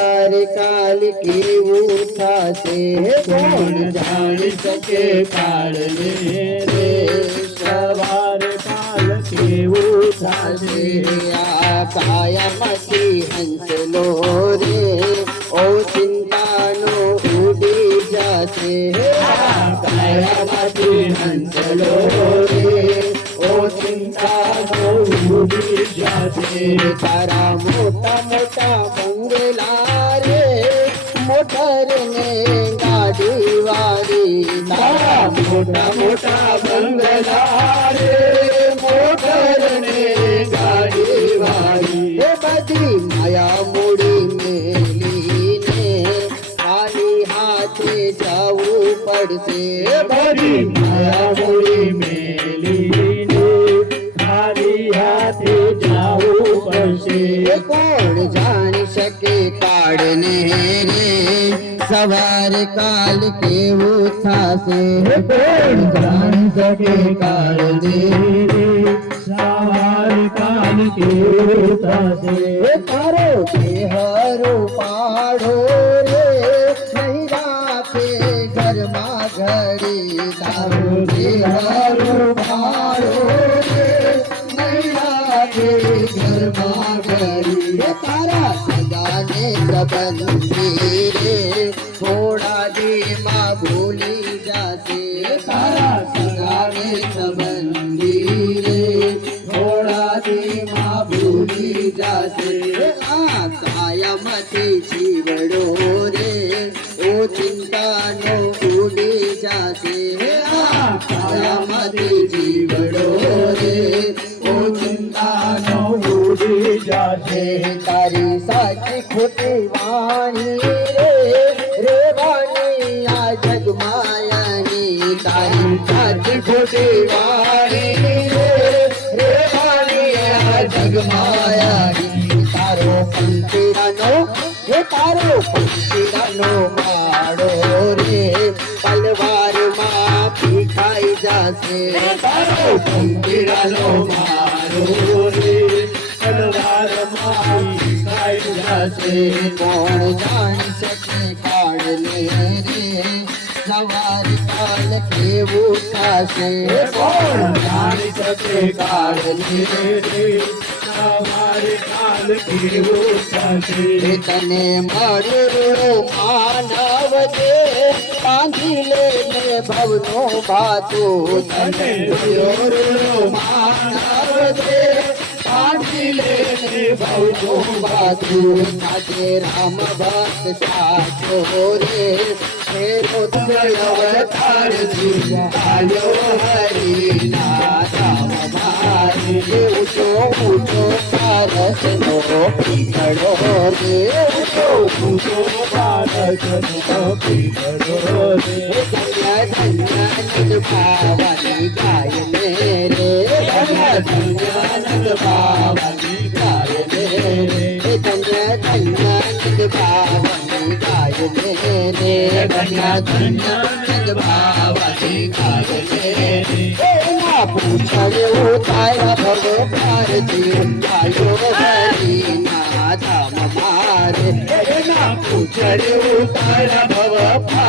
काल की उठा से कौन जान सके पार रे सवार काल की उठा से मसी हंस लो रे? ओ चिंता नो उड़ी जाते काया मसी हंस लो रे? ओ चिंता नो उड़ी जाते तारा मोटा ને ગાડી વાળી તારા મોટા મોટા બંગલા રે મોટર ને ગાડી વાળી એ બધી માયા મૂડી મેલીને ખાલી હાથે જવું પડશે બધી માયા મૂડી મેલીને ખાલી હાથે જાવું પડશે એ કોણ જાણી શકે કાળને सवार काल के उत्साह से। कौन जान सके काल दे सवार काल के उत्साह से। तारो के हरो पाड़ो रे महिला के गर्मा घड़ी तारो के हरो पाड़ो रे महिला के गर्मा घड़ी तारा સગાને સંબંધી રે થોડા દેમાં ભૂલી જાશે તારા સગાને સંબંધી રે થોડા દેમાં ભૂલી જાશે આ કાયમથી જીવડો રે ઓ ચિંતાનો तारी साची खोटी वाणी रे रे वाणी, आ जग मायानी। तारी साची खोटी वाणी रे रे वाणी, आ जग मायानी। तारो पंती रानो ये तारो पंती रानो, माड़ो रे पलवार माफ़ी खाई जासे। तारो पंती रानो मारो रे। से कौन जान सके काल रे। सवार काल के बूटा से कौन जान सके काल रे। तने मारे रो मानव दे बांधी ले भवनों बातों। तने मारे रो मानव दे दिले बहु बाबू साजे राम भक्त साचो रे फेरो तार जी आलो हरि नाथ भारी उठो उठो बालक नो पीढ़ो पूजो बालक नो पीढ़ो धन्य धन्य नंद पावनी गाय मेरे धन्य धन्य नंद पावनी गाय मेरे धन्य धन्य नंद पावनी गाय मेरे धन्य धन्य नंद पावनी गाय मेरे পুছায়ও তারা ভব পারজি আয়ো হরিনা ধাম মারে না পুছায়ও তারা ভব পার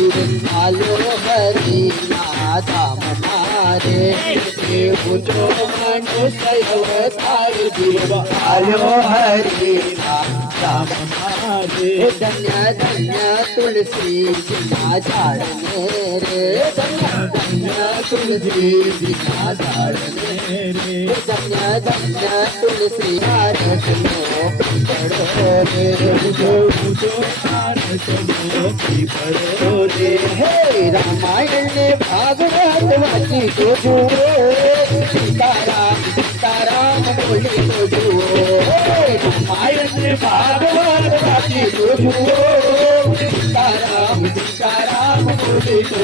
आलो हरी धाम मारे। जो मनु सयो सारी आलो हरी धन्य धन्या तुलसी सिंहा झाड़ मेरे धन्य धन्य तुलसी सिंहा झाड़ मेरे धन्य धन्य तुलसी भारत पढ़ो रे उठो रे हे रामायण ने भागवत वाची को जुओ सीताराम सीताराम बोली को जुओ রাম সীতারাম বলে তো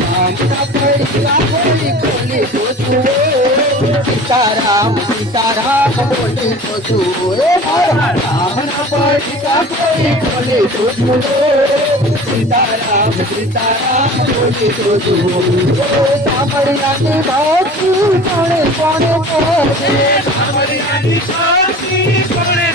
রাম কাপড় কাপড় বলে তো সীতারাম সীতারাম বলে তো রাম কাপড় কাপড় বলে তো સીતારામ સીતારામ બોલી તો સાંભળ્યાની ભક્તિ કોણે કોણે કરે સાંભળ્યાની ભક્તિ કોણે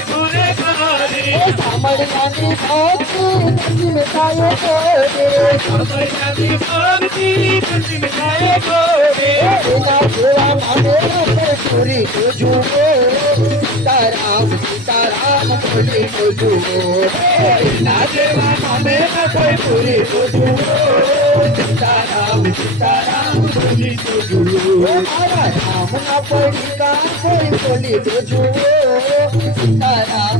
নামি ভক্তি কুঞ্জি মিঠাই গোরে আমার নামি ভক্তি কুঞ্জি মিঠাই গোরে বিনা ভুয়া মানে রূপে সুরি কুজু তারাম তারাম কুলি কুজু বিনা দেবা মানে রূপে সুরি কুজু তারাম তারাম কুলি কুজু তারাম না পড়ি কা কোই কুলি কুজু তারাম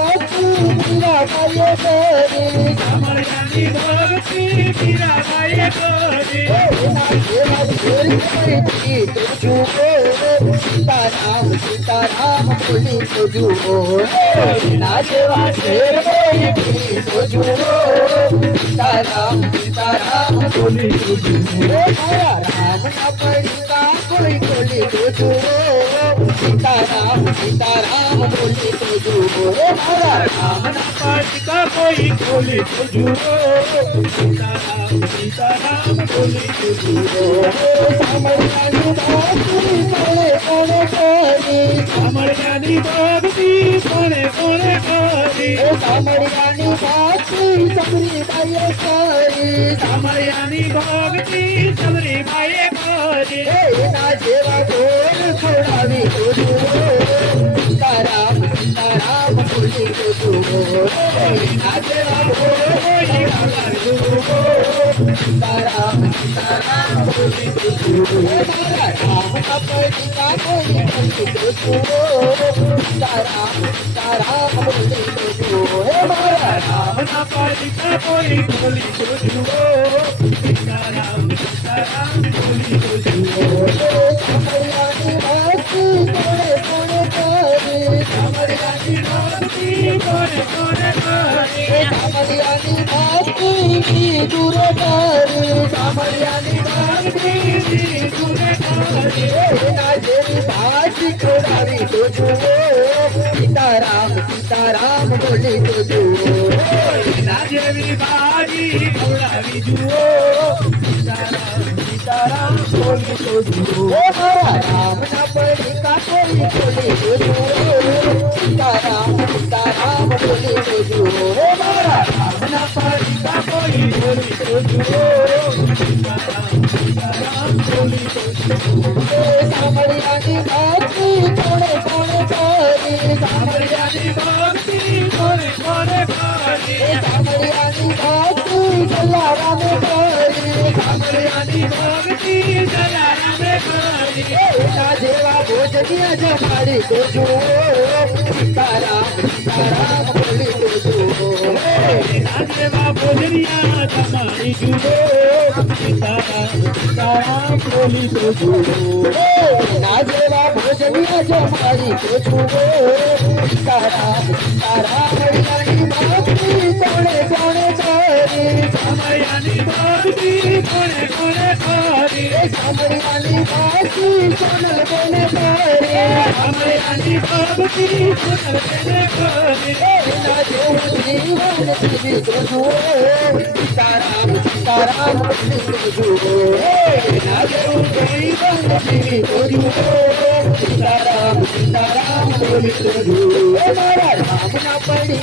भाई गोरी हमर जानी भक्ति मीरा ये सीताराम सीताराम बोली तुझू ओ नाचवा शेर सीताराम सीताराम बोली राम बोली बोली तो सीताराम सीताराम बोली तो जुबो रे का कोई बोली तो जुबो सीताराम सीताराम बोली तो जुबो समर ज्ञानी भक्ति पड़े पड़े करी समर ज्ञानी भक्ति पड़े पड़े करी समर ज्ञानी भक्ति सबरी बाई सारी समर ज्ञानी भक्ति सबरी बाई करी जेवा कोण सोडावी गुरु ताराम ताराम बोली गुरु जेवा कोण गुरु ताराम ताराम बोली गुरु राम अपना बोली गुरु ताराम ताराम बोली गुरु राम अपना बोली गुरु समरियाली भाती की दूरे कर समरियाली भाती की दूरे कर नाजेरी सीताराम सीताराम बोली सीताराम सीताराम बोली तो राम न बड़ी का कोई बोली तो सीताराम सीताराम बोली तो राम न बड़ी का कोई बोली तो सीताराम सीताराम बोली तो सामरिया की भक्ति कोने कोने पारी सामरिया की भक्ति कोने कोने पारी सामरिया की भक्ति जल्ला राम रानी भक्ति दलाराम रे भोजनिया जमारी को जो। सीताराम सीताराम बोली को जो। ता देवा भोजनिया जमारी जो। सीताराम सीताराम बोली को जो। सीताराम हमरे अली बाबा की सुन देने करे हमरे अली बाबा की सुन देने करे ना जो जीवन तेरी गुजो सीताराम सीताराम तेरी गुजो ना जो जीवन तेरी गुजो सीताराम सीताराम तेरी गुजो हमारा राम ना पड़ी